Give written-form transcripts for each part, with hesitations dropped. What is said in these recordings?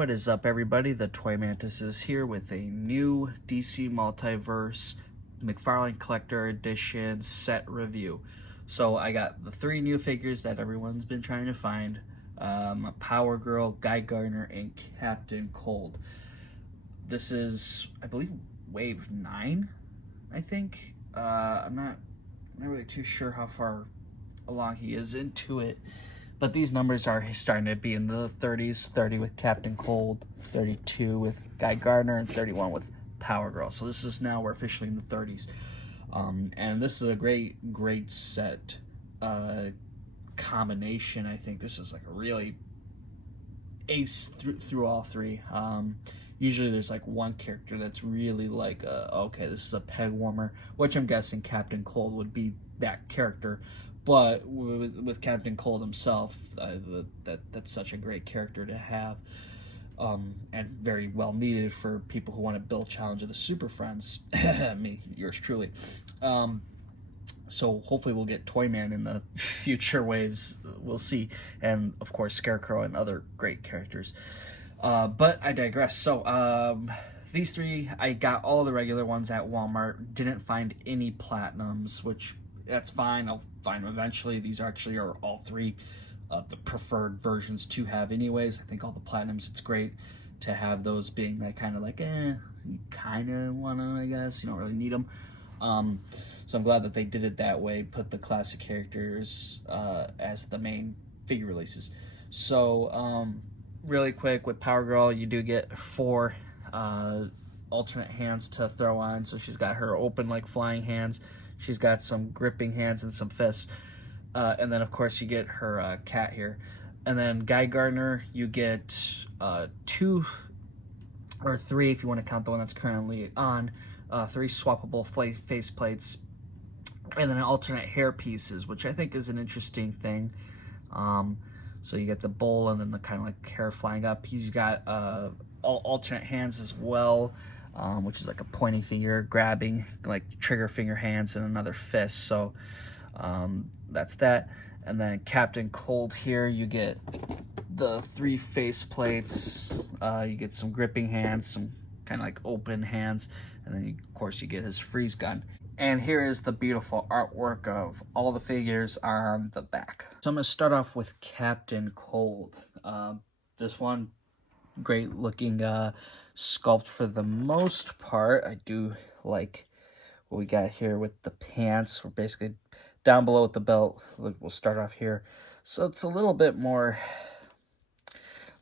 What is up, everybody? The Toy Mantis is here with a new DC Multiverse McFarlane Collector Edition set review. So I got the three new figures that everyone's been trying to find. Power Girl, Gardner, and Captain Cold. This is, I believe, wave 9, I think. I'm not really too sure how far along he is into it. But these numbers are starting to be in the 30s, 30 with Captain Cold, 32 with Gardner, and 31 with Power Girl. So this is now, we're officially in the 30s. And this is a great set combination. I think this is like a really ace through all three. Usually there's like one character that's really like, okay, this is a peg warmer, which I'm guessing Captain Cold would be that character. But with Captain Cold himself, that's such a great character to have, and very well needed for people who want to build Challenge of the Super Friends. Me, yours truly. So hopefully we'll get Toyman in the future waves. We'll see, and of course Scarecrow and other great characters. But I digress. So these three, I got all the regular ones at Walmart. Didn't find any platinums, which that's fine. I'll find them eventually. These actually are all three of the preferred versions to have anyways. I think all the platinums, it's great to have those being that kind of like, you kind of want to, I guess. You don't really need them. So I'm glad that they did it that way, put the classic characters as the main figure releases. So really quick, with Power Girl, you do get 4 alternate hands to throw on. So she's got her open like flying hands. She's got some gripping hands and some fists. And then, of course, you get her cat here. And then Gardner, you get 2 or 3, if you want to count the one that's currently on, 3 swappable face plates. And then alternate hair pieces, which I think is an interesting thing. So you get the bowl and then the kind of like hair flying up. He's got alternate hands as well. Which is like a pointing finger, grabbing, like trigger finger hands, and another fist. So that's that. And then Captain Cold here, you get the 3 face plates. You get some gripping hands, some kind of like open hands, and then of course you get his freeze gun. And here is the beautiful artwork of all the figures on the back. So I'm gonna start off with Captain Cold. This one, great looking sculpt for the most part. I do like what we got here with the pants. We're basically down below with the belt. We'll start off here. So it's a little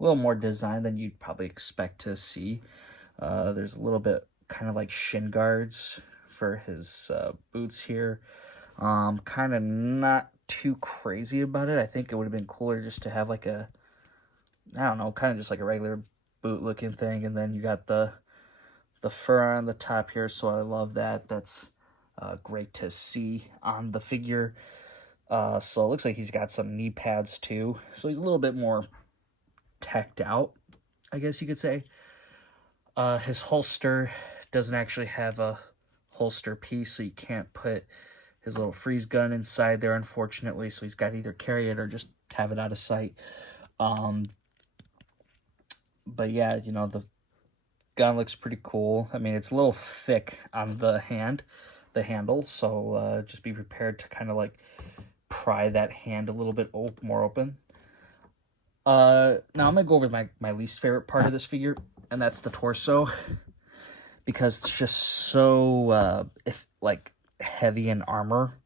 more design than you'd probably expect to see. There's a little bit kind of like shin guards for his boots here. Kind of not too crazy about it. I think it would have been cooler just to have like a, I don't know, kind of just like a regular boot looking thing. And then you got the fur on the top here, so I love that. That's great to see on the figure. So it looks like he's got some knee pads too, so he's a little bit more teched out, I guess you could say. His holster doesn't actually have a holster piece, so you can't put his little freeze gun inside there, unfortunately. So he's got to either carry it or just have it out of sight. But yeah, you know, the gun looks pretty cool. I mean, it's a little thick on the handle, so just be prepared to kind of like pry that hand a little bit more open. Now I'm gonna go over my least favorite part of this figure, and that's the torso, because it's just so like heavy in armor.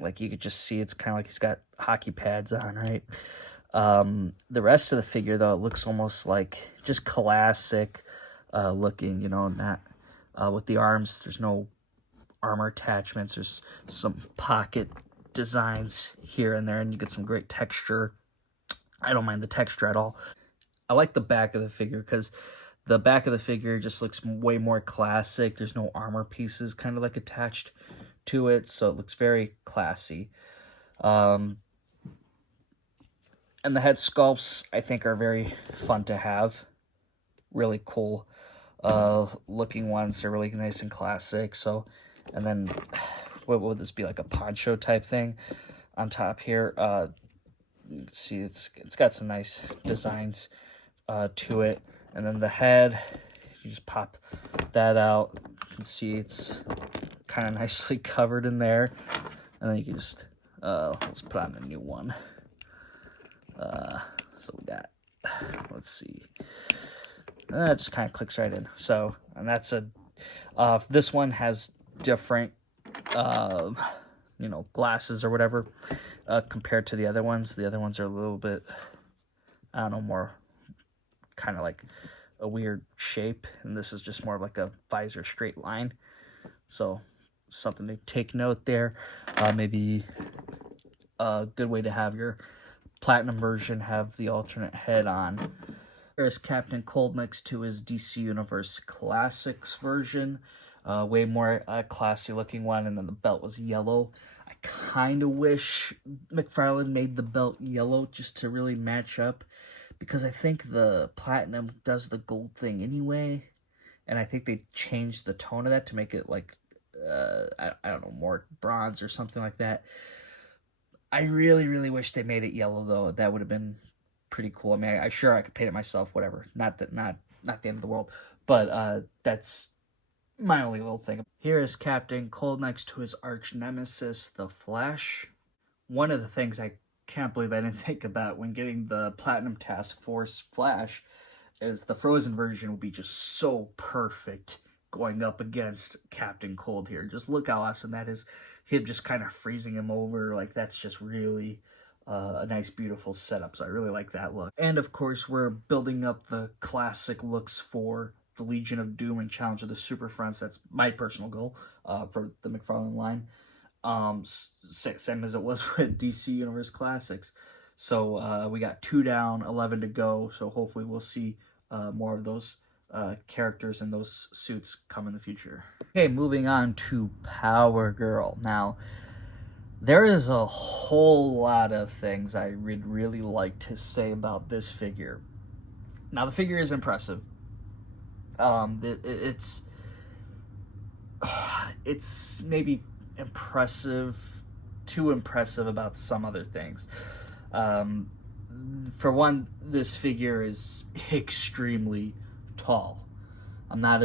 Like you could just see, it's kind of like he's got hockey pads on, right? The rest of the figure, though, it looks almost like just classic looking, you know, not with the arms. There's no armor attachments. There's some pocket designs here and there, and you get some great texture. I don't mind the texture at all. I like the back of the figure because the back of the figure just looks way more classic. There's no armor pieces kind of like attached to it, so it looks very classy. And the head sculpts, I think, are very fun to have. Really cool looking ones. They're really nice and classic. So, and then, what would this be, like a poncho type thing on top here? See, it's got some nice designs to it. And then the head, you just pop that out. You can see it's kind of nicely covered in there. And then you can just, let's put on a new one. So we got, let's see. It just kind of clicks right in. So, and that's this one has different, glasses or whatever, compared to the other ones. The other ones are a little bit, I don't know, more kind of like a weird shape. And this is just more like a visor straight line. So, something to take note there. Maybe a good way to have your Platinum version have the alternate head on. There's Captain Cold next to his DC Universe Classics version. Way more classy looking one, and then the belt was yellow. I kind of wish McFarlane made the belt yellow just to really match up, because I think the Platinum does the gold thing anyway, and I think they changed the tone of that to make it like, I don't know, more bronze or something like that. I really, really wish they made it yellow, though. That would have been pretty cool. I mean, I sure I could paint it myself, whatever. Not the end of the world. But that's my only little thing. Here is Captain Cold next to his arch nemesis, the Flash. One of the things I can't believe I didn't think about when getting the Platinum Task Force Flash is the Frozen version will be just so perfect going up against Captain Cold here. Just look how awesome that is. Him just kind of freezing him over. Like, that's just really a nice, beautiful setup. So I really like that look. And, of course, we're building up the classic looks for the Legion of Doom and Challenge of the Super Friends. That's my personal goal for the McFarlane line. Same as it was with DC Universe Classics. So we got 2 down, 11 to go. So hopefully we'll see more of those characters and those suits come in the future. Okay, moving on to Power Girl. Now, there is a whole lot of things I would really like to say about this figure. Now, the figure is impressive. It's maybe too impressive about some other things. For one, this figure is extremely tall. And I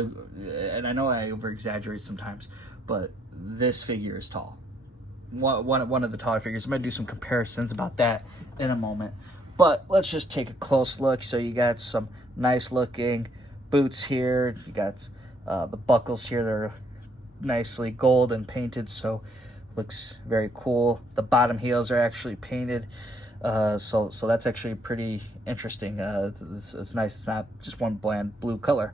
know I over-exaggerate sometimes, but this figure is tall. One of the taller figures. I'm going to do some comparisons about that in a moment. But let's just take a close look. So you got some nice looking boots here. You got the buckles here that are nicely gold and painted, so looks very cool. The bottom heels are actually painted. So that's actually pretty interesting. It's nice. It's not just one bland blue color.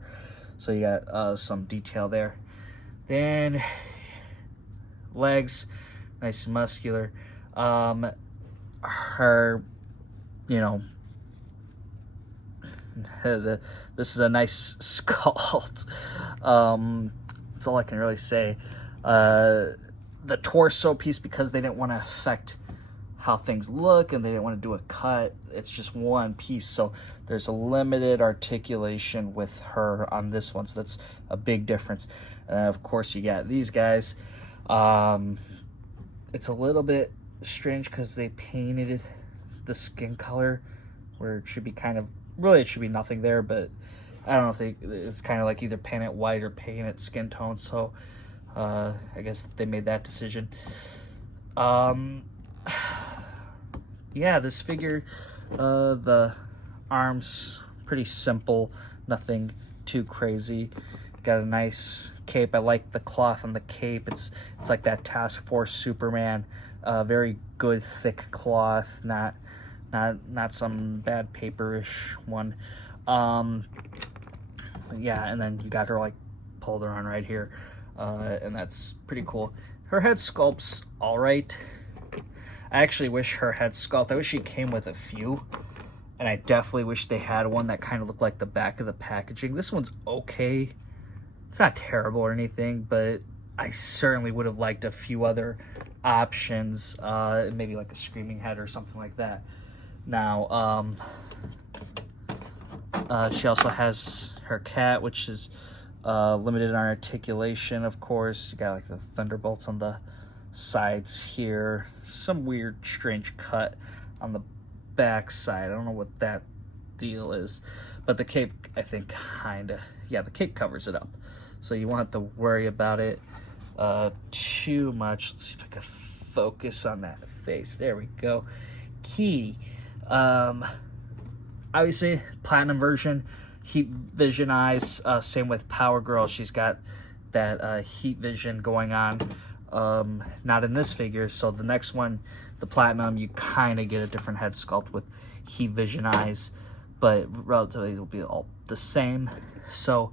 So you got some detail there. Then legs, nice and muscular. Her, this is a nice sculpt. That's all I can really say. The torso piece, because they didn't want to affect how things look and they didn't want to do a cut, it's just one piece, so there's a limited articulation with her on this one, so that's a big difference. And of course you got these guys. It's a little bit strange because they painted the skin color where it should be it should be nothing there, but I don't know if it's kind of like either paint it white or paint it skin tone, so I guess they made that decision. Yeah, this figure, the arms, pretty simple, nothing too crazy. Got a nice cape. I like the cloth on the cape. It's like that Task Force Superman, very good thick cloth, not some bad paperish one. Yeah, and then you got her like pulled around right here, and that's pretty cool. Her head sculpt's all right. I actually wish her head sculpt, I wish she came with a few, and I definitely wish they had one that kind of looked like the back of the packaging. This one's okay. It's not terrible or anything, but I certainly would have liked a few other options, maybe like a screaming head or something like that. Now, she also has her cat, which is limited on articulation, of course. You got like the thunderbolts on the sides here. Some weird, strange cut on the back side. I don't know what that deal is. But the cape, I think, kinda, yeah, the cape covers it up. So you won't have to worry about it too much. Let's see if I can focus on that face. There we go. Key. Obviously, platinum version, heat vision eyes. Same with Power Girl. She's got that heat vision going on. Not in this figure. So the next one, the platinum, you kind of get a different head sculpt with heat vision eyes, but relatively it'll be all the same. So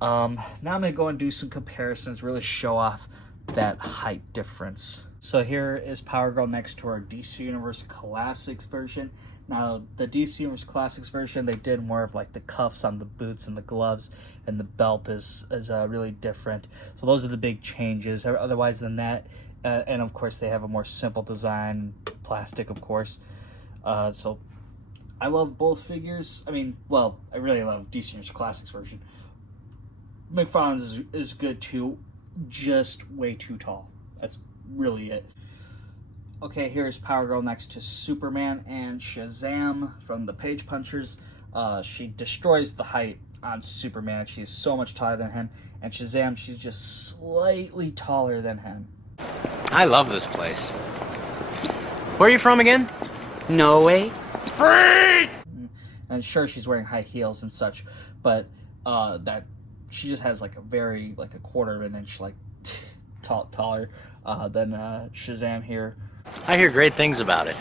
now I'm gonna go and do some comparisons, really show off that height difference. So here is Power Girl next to our DC Universe Classics version. Now, the DC Universe Classics version, they did more of like the cuffs on the boots and the gloves, and the belt is really different. So those are the big changes. Otherwise than that, and of course they have a more simple design, plastic of course. So I love both figures. I mean, well, I really love DC Universe Classics version. McFarlane's is good too, just way too tall. That's really it. Okay, here's Power Girl next to Superman and Shazam from the Page Punchers. She destroys the height on Superman. She's so much taller than him. And Shazam, she's just slightly taller than him. I love this place. Where are you from again? Norway. Freak! And sure, she's wearing high heels and such, but that she just has like a quarter of an inch like taller than Shazam here. I hear great things about it.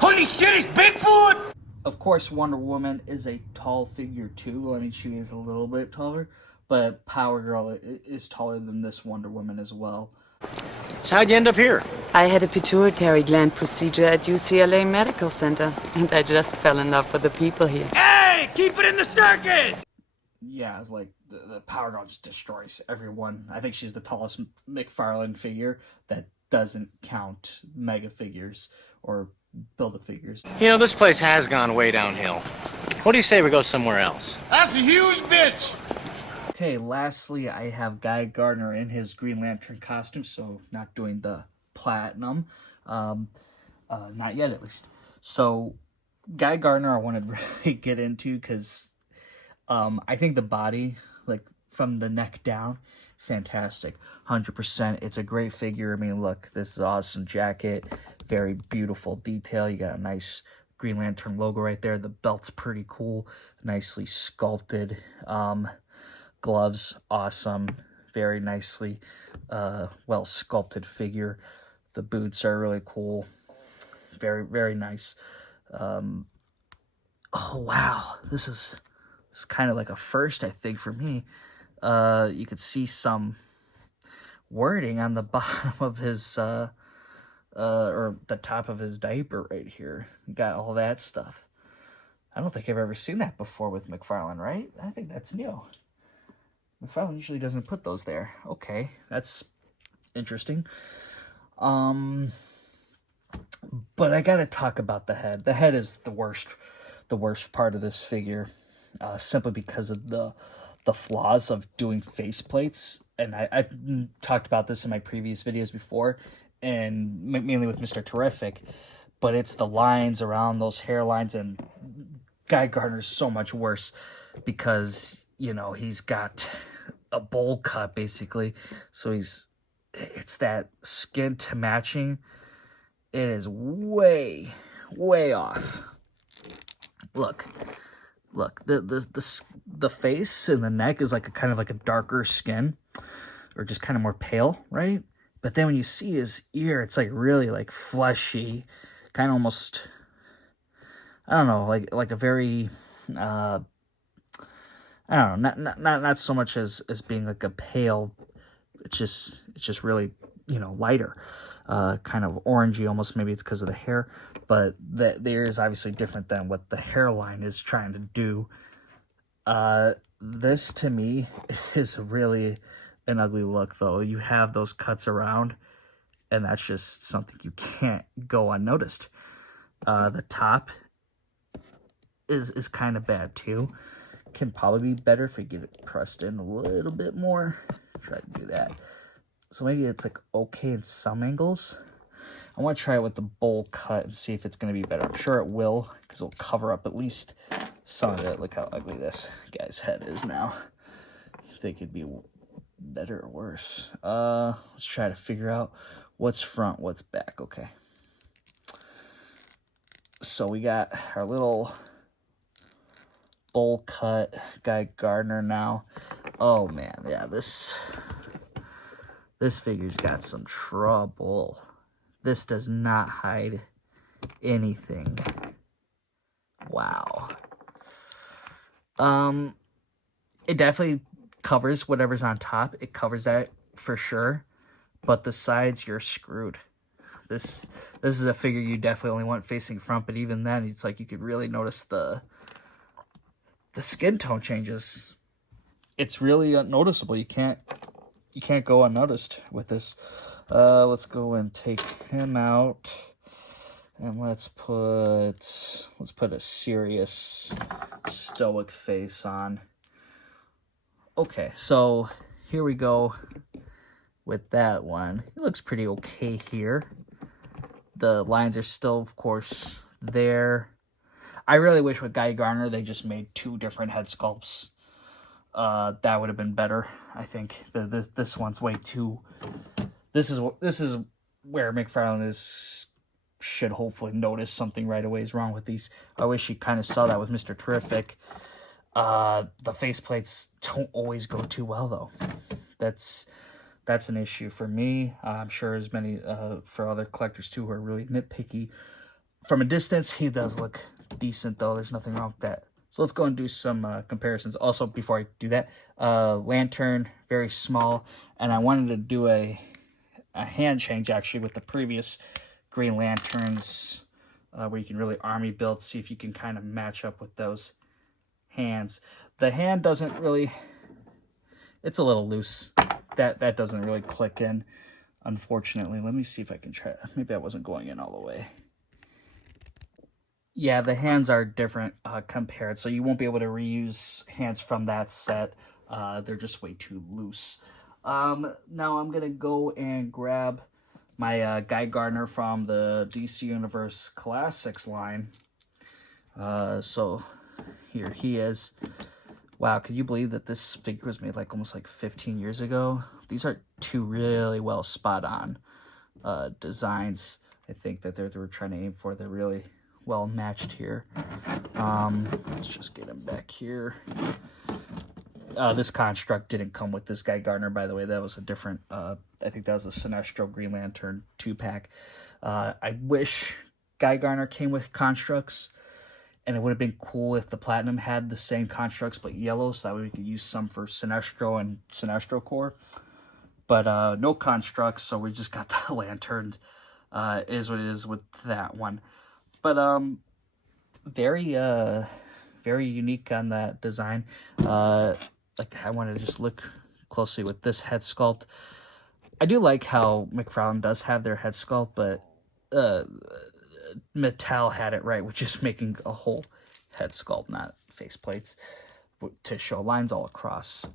Holy shit, it's Bigfoot! Of course, Wonder Woman is a tall figure too. I mean, she is a little bit taller, but Power Girl is taller than this Wonder Woman as well. So how'd you end up here? I had a pituitary gland procedure at UCLA Medical Center, and I just fell in love with the people here. Hey, keep it in the circus! Yeah, it's like the Power Girl just destroys everyone. I think she's the tallest McFarlane figure. That doesn't count mega figures or Build-A-Figures. You know, this place has gone way downhill. What do you say we go somewhere else? That's a huge bitch! Okay, lastly, I have Guy Gardner in his Green Lantern costume, so not doing the platinum. Not yet, at least. So, Guy Gardner I want to really get into because I think the body, like from the neck down, fantastic. 100%. It's a great figure. I mean, look, this is an awesome jacket. Very beautiful detail. You got a nice Green Lantern logo right there. The belt's pretty cool. Nicely sculpted. Gloves, awesome. Very nicely well sculpted figure. The boots are really cool. Very, very nice. Oh, wow. This is kind of like a first, I think, for me. You could see some wording on the bottom of his, or the top of his diaper right here. You got all that stuff. I don't think I've ever seen that before with McFarlane, right? I think that's new. McFarlane usually doesn't put those there. Okay, that's interesting. But I gotta talk about the head. The head is the worst part of this figure, simply because of the flaws of doing faceplates. And I've talked about this in my previous videos before, and mainly with Mr. Terrific. But it's the lines around those hairlines, and Guy Gardner's so much worse because, you know, he's got a bowl cut basically. So it's that skin to matching. It is way off. Look, the face and the neck is like a kind of like a darker skin, or just kind of more pale, right? But then when you see his ear, it's like really like fleshy, kind of almost, I don't know, like a very, I don't know, not so much as being like a pale. It's just really, you know, lighter, kind of orangey almost. Maybe it's because of the hair, but the ear is obviously different than what the hairline is trying to do. This to me is really an ugly look, though. You have those cuts around, and that's just something you can't go unnoticed. The top is kind of bad too. Can probably be better if we get it pressed in a little bit more. Try to do that. So maybe it's like okay in some angles. I want to try it with the bowl cut and see if it's going to be better. I'm sure it will, because it'll cover up at least Some of it, look how ugly this guy's head is now. They could be better or worse. Let's try to figure out what's front, what's back. Okay. So we got our little bowl cut guy Gardner now. Oh man, yeah, this figure's got some trouble. This does not hide anything. Wow. It definitely covers whatever's on top. It covers that for sure. But the sides, you're screwed. This is a figure you definitely only want facing front, but even then, it's like you could really notice the skin tone changes. It's really noticeable. You can't go unnoticed with this. Let's go and take him out, and let's put a serious stoic face on. Okay, so here we go with that one. It looks pretty okay here. The lines are still, of course, there. I really wish with Guy Gardner they just made 2 different head sculpts. That would have been better. I think this one's way too. This is where McFarlane should hopefully notice something right away is wrong with these. I wish you kind of saw that with Mr. Terrific. The faceplates don't always go too well though. That's an issue for me. I'm sure as many for other collectors too who are really nitpicky. From a distance, he does look decent though. There's nothing wrong with that. So let's go and do some comparisons. Also, before I do that, lantern, very small. And I wanted to do a hand change actually with the previous Green Lanterns where you can really army build, see if you can kind of match up with those hands. The hand doesn't really, it's a little loose. That doesn't really click in, unfortunately. Let me see if I can try. Maybe I wasn't going in all the way. Yeah, the hands are different compared, so you won't be able to reuse hands from that set. They're just way too loose. Now I'm going to go and grab my Guy Gardner from the DC Universe Classics line. So here he is. Wow, can you believe that this figure was made like almost like 15 years ago? These are 2 really well spot-on designs. I think that they were trying to aim for. They're really well matched here. Let's just get him back here. This construct didn't come with this Guy Gardner, by the way. That was a different, I think that was a Sinestro Green Lantern 2-pack. I wish Guy Gardner came with constructs, and it would have been cool if the Platinum had the same constructs but yellow, so that way we could use some for Sinestro and Sinestro Core. But no constructs, so we just got the Lantern. Is what it is with that one. But very unique on that design. Like I want to just look closely with this head sculpt. I do like how McFarlane does have their head sculpt, but Mattel had it right with just making a whole head sculpt, not faceplates, to show lines all across.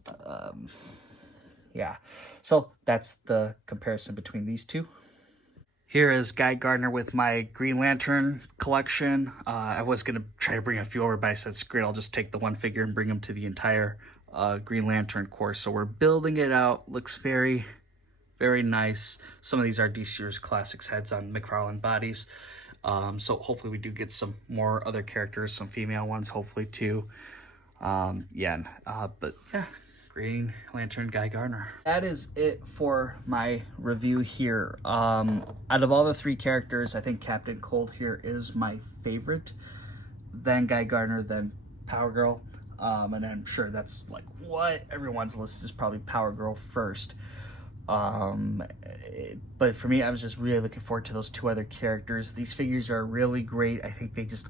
Yeah, so that's the comparison between these two. Here is Guy Gardner with my Green Lantern collection. I was going to try to bring a few over, but I said, screw it, I'll just take the one figure and bring them to the entire Green Lantern course. So we're building it out. Looks very, very nice. Some of these are DC's Classics heads on McFarlane bodies. So hopefully we do get some more other characters, some female ones, hopefully too. But yeah. Green Lantern Guy Gardner. That is it for my review here. Out of all the 3 characters, I think Captain Cold here is my favorite. Then Guy Gardner, then Power Girl. And I'm sure that's like what everyone's list is probably Power Girl first. But for me, I was just really looking forward to those 2 other characters. These figures are really great. I think they just,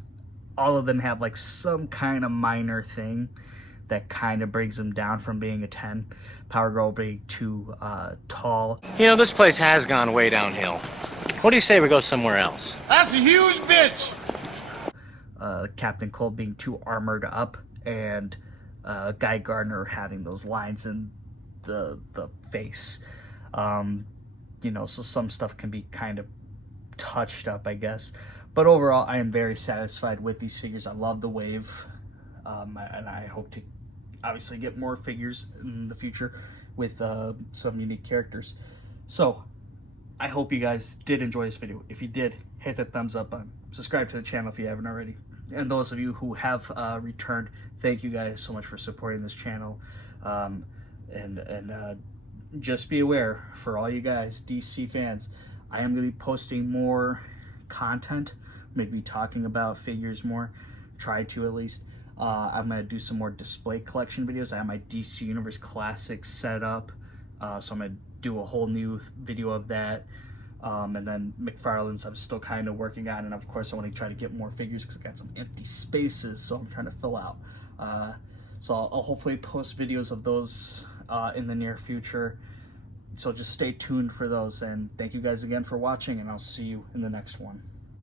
all of them have like some kind of minor thing that kind of brings them down from being a 10. Power Girl being too tall. You know, this place has gone way downhill. What do you say we go somewhere else? That's a huge bitch! Captain Cold being too armored up, and Guy Gardner having those lines in the face. You know, so some stuff can be kind of touched up, I guess. But overall, I am very satisfied with these figures. I love the wave. and I hope to obviously get more figures in the future with some unique characters. So I hope you guys did enjoy this video. If you did, hit that thumbs up button. Subscribe to the channel if you haven't already. And those of you who have returned, thank you guys so much for supporting this channel. Just be aware, for all you guys, DC fans, I am going to be posting more content. Maybe talking about figures more. Try to, at least. I'm going to do some more display collection videos. I have my DC Universe Classics set up. So I'm going to do a whole new video of that. And then McFarlane's I'm still kind of working on, and of course I want to try to get more figures because I got some empty spaces, so I'm trying to fill out. So I'll hopefully post videos of those in the near future. So just stay tuned for those, and thank you guys again for watching, and I'll see you in the next one.